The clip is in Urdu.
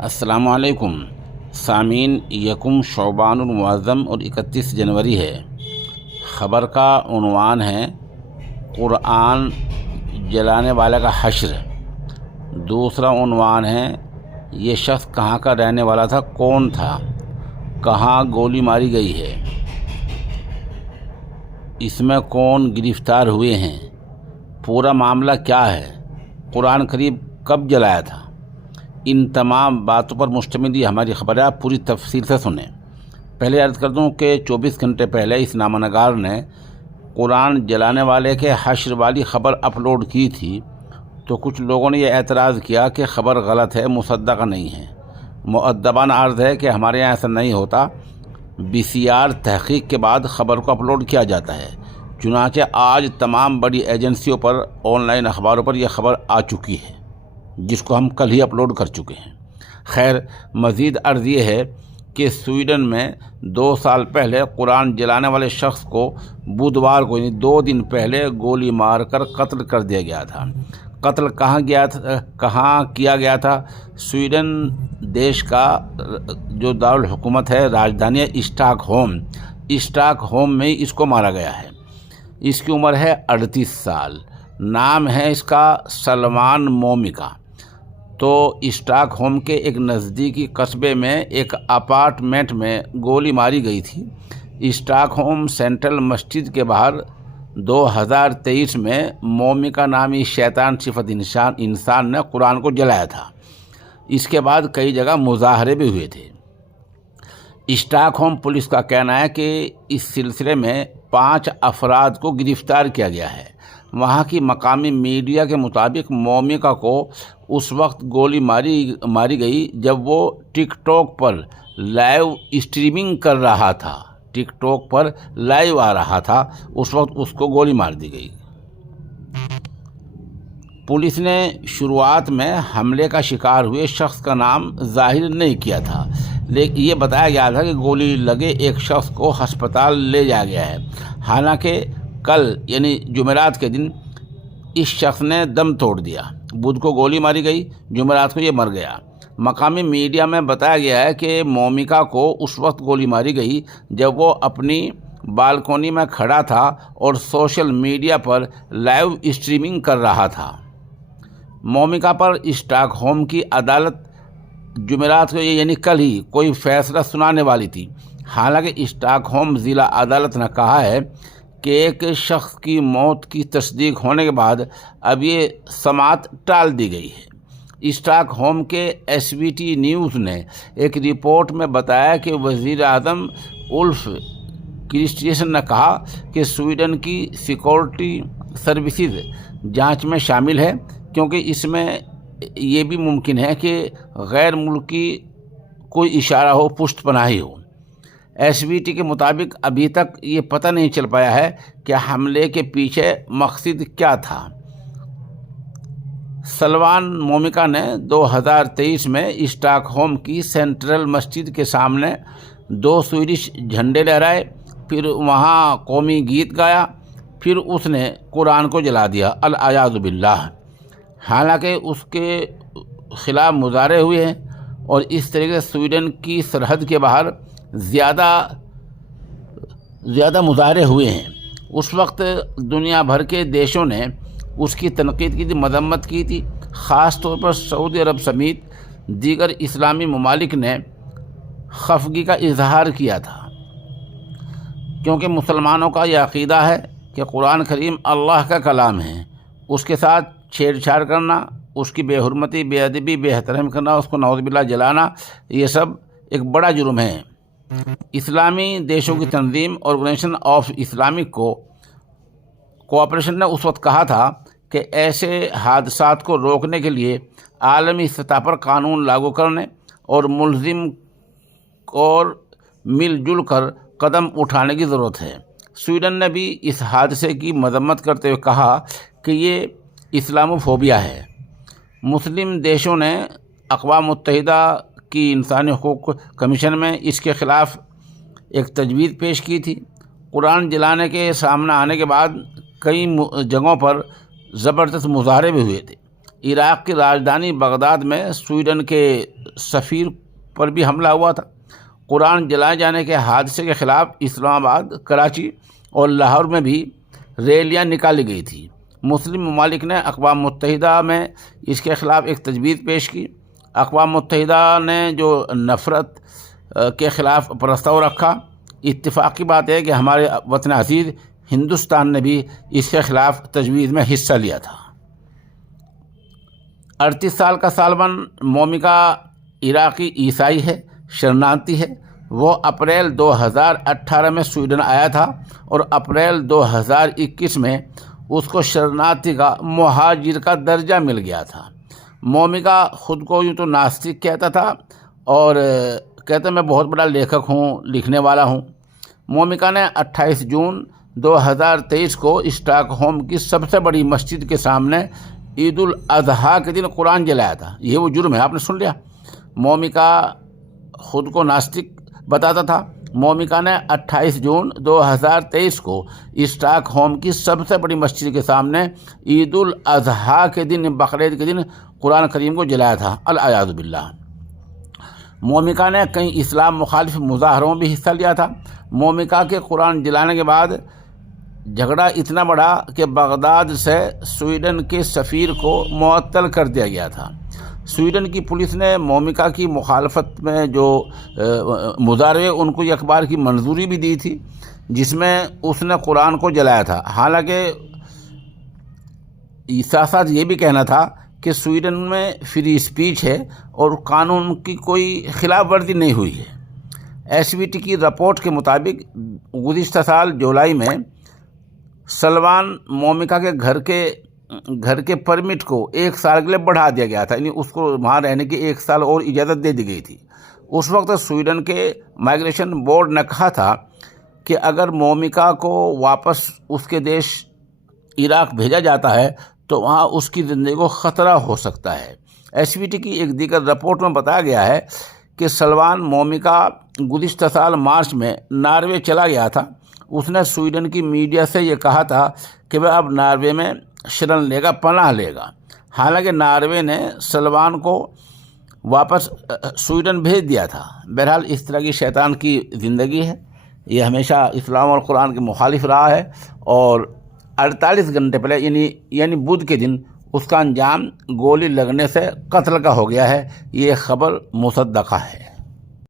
السلام علیکم سامعین، یکم شعبان المعظم اور 31 جنوری ہے۔ خبر کا عنوان ہے قرآن جلانے والے کا حشر۔ دوسرا عنوان ہے یہ شخص کہاں کا رہنے والا تھا، کون تھا، کہاں گولی ماری گئی ہے، اس میں کون گرفتار ہوئے ہیں، پورا معاملہ کیا ہے، قرآن کریم کب جلایا تھا۔ ان تمام باتوں پر مشتمل یہ ہماری خبر ہے، آپ پوری تفصیل سے سنیں۔ پہلے عرض کر دوں کہ 24 گھنٹے پہلے اس نامہ نگار نے قرآن جلانے والے کے حشر والی خبر اپلوڈ کی تھی، تو کچھ لوگوں نے یہ اعتراض کیا کہ خبر غلط ہے، مصدقہ نہیں ہے۔ مؤدبانہ عرض ہے کہ ہمارے یہاں ایسا نہیں ہوتا، BCR تحقیق کے بعد خبر کو اپلوڈ کیا جاتا ہے۔ چنانچہ آج تمام بڑی ایجنسیوں پر، آن لائن اخباروں پر یہ خبر آ چکی ہے، جس کو ہم کل ہی اپلوڈ کر چکے ہیں۔ خیر، مزید عرض یہ ہے کہ سویڈن میں 2 سال پہلے قرآن جلانے والے شخص کو بدھوار کو، یعنی 2 دن پہلے گولی مار کر قتل کر دیا گیا تھا۔ قتل کہاں کیا گیا تھا؟ سویڈن دیش کا جو دارالحکومت ہے، راجدھانی ہے اسٹاک ہوم میں اس کو مارا گیا ہے۔ اس کی عمر ہے 38 سال، نام ہے اس کا سلمان مومکا۔ تو اسٹاک ہوم کے ایک نزدیکی قصبے میں ایک اپارٹمنٹ میں گولی ماری گئی تھی۔ اسٹاک ہوم سینٹرل مسجد کے باہر 2023 میں مومکا نامی شیطان صفت انسان نے قرآن کو جلایا تھا۔ اس کے بعد کئی جگہ مظاہرے بھی ہوئے تھے۔ اسٹاک ہوم پولیس کا کہنا ہے کہ اس سلسلے میں 5 افراد کو گرفتار کیا گیا ہے۔ وہاں کی مقامی میڈیا کے مطابق مومکا کو اس وقت گولی ماری گئی جب وہ ٹک ٹاک پر لائیو اسٹریمنگ کر رہا تھا، لائیو آ رہا تھا، اس وقت اس کو گولی مار دی گئی۔ پولیس نے شروعات میں حملے کا شکار ہوئے شخص کا نام ظاہر نہیں کیا تھا، لیکن یہ بتایا گیا تھا کہ گولی لگے ایک شخص کو ہسپتال لے جایا گیا ہے۔ حالانکہ کل یعنی جمعرات کے دن اس شخص نے دم توڑ دیا۔ بدھ کو گولی ماری گئی، جمعرات کو یہ مر گیا۔ مقامی میڈیا میں بتایا گیا ہے کہ مومکا کو اس وقت گولی ماری گئی جب وہ اپنی بالکونی میں کھڑا تھا اور سوشل میڈیا پر لائیو اسٹریمنگ کر رہا تھا۔ مومکا پر اسٹاک ہوم کی عدالت جمعرات کو یعنی کل ہی کوئی فیصلہ سنانے والی تھی۔ حالانکہ اسٹاک ہوم ضلع عدالت نے کہا ہے کہ ایک شخص کی موت کی تصدیق ہونے کے بعد اب یہ سماعت ٹال دی گئی ہے۔ اسٹاک ہوم کے SVT نیوز نے ایک رپورٹ میں بتایا کہ وزیر اعظم اولف کرسٹیسن نے کہا کہ سویڈن کی سیکورٹی سروسز جانچ میں شامل ہے، کیونکہ اس میں یہ بھی ممکن ہے کہ غیر ملکی کوئی اشارہ ہو، پشت پناہی ہو۔ SVT کے مطابق ابھی تک یہ پتہ نہیں چل پایا ہے کہ حملے کے پیچھے مقصد کیا تھا۔ سلمان مومکا نے 2023 میں اسٹاک ہوم کی سینٹرل مسجد کے سامنے 2 سویڈش جھنڈے لہرائے، پھر وہاں قومی گیت گایا، پھر اس نے قرآن کو جلا دیا، العیاذ باللہ۔ حالانکہ اس کے خلاف مظاہرے ہوئے ہیں اور اس طریقے سے سویڈن کی سرحد کے باہر زیادہ مظاہرے ہوئے ہیں۔ اس وقت دنیا بھر کے دیشوں نے اس کی تنقید کی تھی، مذمت کی تھی۔ خاص طور پر سعودی عرب سمیت دیگر اسلامی ممالک نے خفگی کا اظہار کیا تھا، کیونکہ مسلمانوں کا یہ عقیدہ ہے کہ قرآن کریم اللہ کا کلام ہے، اس کے ساتھ چھیڑ چھاڑ کرنا، اس کی بے حرمتی، بے ادبی، بے احترامی کرنا، اس کو نعوذ باللہ جلانا، یہ سب ایک بڑا جرم ہے۔ اسلامی دیشوں کی تنظیم آرگنائزیشن آف اسلامک کوآپریشن نے اس وقت کہا تھا کہ ایسے حادثات کو روکنے کے لیے عالمی سطح پر قانون لاگو کرنے اور ملزم اور مل جل کر قدم اٹھانے کی ضرورت ہے۔ سویڈن نے بھی اس حادثے کی مذمت کرتے ہوئے کہا کہ یہ اسلاموفوبیا ہے۔ مسلم دیشوں نے اقوام متحدہ کی انسانی حقوق کمیشن میں اس کے خلاف ایک تجویز پیش کی تھی۔ قرآن جلانے کے سامنے آنے کے بعد کئی جگہوں پر زبردست مظاہرے بھی ہوئے تھے۔ عراق کی راجدھانی بغداد میں سویڈن کے سفیر پر بھی حملہ ہوا تھا۔ قرآن جلائے جانے کے حادثے کے خلاف اسلام آباد، کراچی اور لاہور میں بھی ریلیاں نکالی گئی تھی۔ مسلم ممالک نے اقوام متحدہ میں اس کے خلاف ایک تجویز پیش کی۔ اقوام متحدہ نے جو نفرت کے خلاف پرستاؤ رکھا، اتفاقی بات ہے کہ ہمارے وطن عزیز ہندوستان نے بھی اس کے خلاف تجویز میں حصہ لیا تھا۔ 38 سال کا سالمن مومکا عراقی عیسائی ہے، شرناردھی ہے۔ وہ اپریل 2018 میں سویڈن آیا تھا اور اپریل 2021 میں اس کو شرناردھی کا مہاجر کا درجہ مل گیا تھا۔ مومکا خود کو یوں تو ناستک کہتا تھا اور کہتا میں بہت بڑا لیکھک ہوں، لکھنے والا ہوں۔ مومکا نے 28 جون 2023 کو اسٹاک ہوم کی سب سے بڑی مسجد کے سامنے عید الاضحیٰ کے دن قرآن جلایا تھا۔ یہ وہ جرم ہے، آپ نے سن لیا۔ مومکا خود کو ناستک بتاتا تھا۔ مومکا نے 28 جون 2023 کو اسٹاک ہوم کی سب سے بڑی مسجد کے سامنے عید الاضحیٰ کے دن، بقرعید کے دن قرآن کریم کو جلایا تھا، العیاذ باللہ۔ مومکا نے کئی اسلام مخالف مظاہروں میں بھی حصہ لیا تھا۔ مومکا کے قرآن جلانے کے بعد جھگڑا اتنا بڑا کہ بغداد سے سویڈن کے سفیر کو معطل کر دیا گیا تھا۔ سویڈن کی پولیس نے مومکا کی مخالفت میں جو مظاہرے ان کو یہ اخبار کی منظوری بھی دی تھی، جس میں اس نے قرآن کو جلایا تھا۔ حالانکہ ساتھ ساتھ یہ بھی کہنا تھا کہ سویڈن میں فری اسپیچ ہے اور قانون کی کوئی خلاف ورزی نہیں ہوئی ہے۔ ایس وی ٹی کی رپورٹ کے مطابق گزشتہ سال جولائی میں سلوان مومکا کے گھر کے پرمٹ کو 1 سال کے لیے بڑھا دیا گیا تھا، یعنی اس کو وہاں رہنے کی 1 سال اور اجازت دے دی گئی تھی۔ اس وقت سویڈن کے مائیگریشن بورڈ نے کہا تھا کہ اگر مومکا کو واپس اس کے دیش عراق بھیجا جاتا ہے تو وہاں اس کی زندگی کو خطرہ ہو سکتا ہے۔ ایس وی ٹی کی ایک دیگر رپورٹ میں بتایا گیا ہے کہ سلوان مومکا گزشتہ سال مارچ میں ناروے چلا گیا تھا۔ اس نے سویڈن کی میڈیا سے یہ کہا تھا کہ وہ اب ناروے میں شرن لے گا، پناہ لے گا۔ حالانکہ ناروے نے سلوان کو واپس سویڈن بھیج دیا تھا۔ بہرحال اس طرح کی شیطان کی زندگی ہے، یہ ہمیشہ اسلام اور قرآن کے مخالف رہا ہے، اور 48 گھنٹے پہلے یعنی بدھ کے دن اس کا انجام گولی لگنے سے قتل کا ہو گیا ہے۔ یہ خبر مصدقہ ہے۔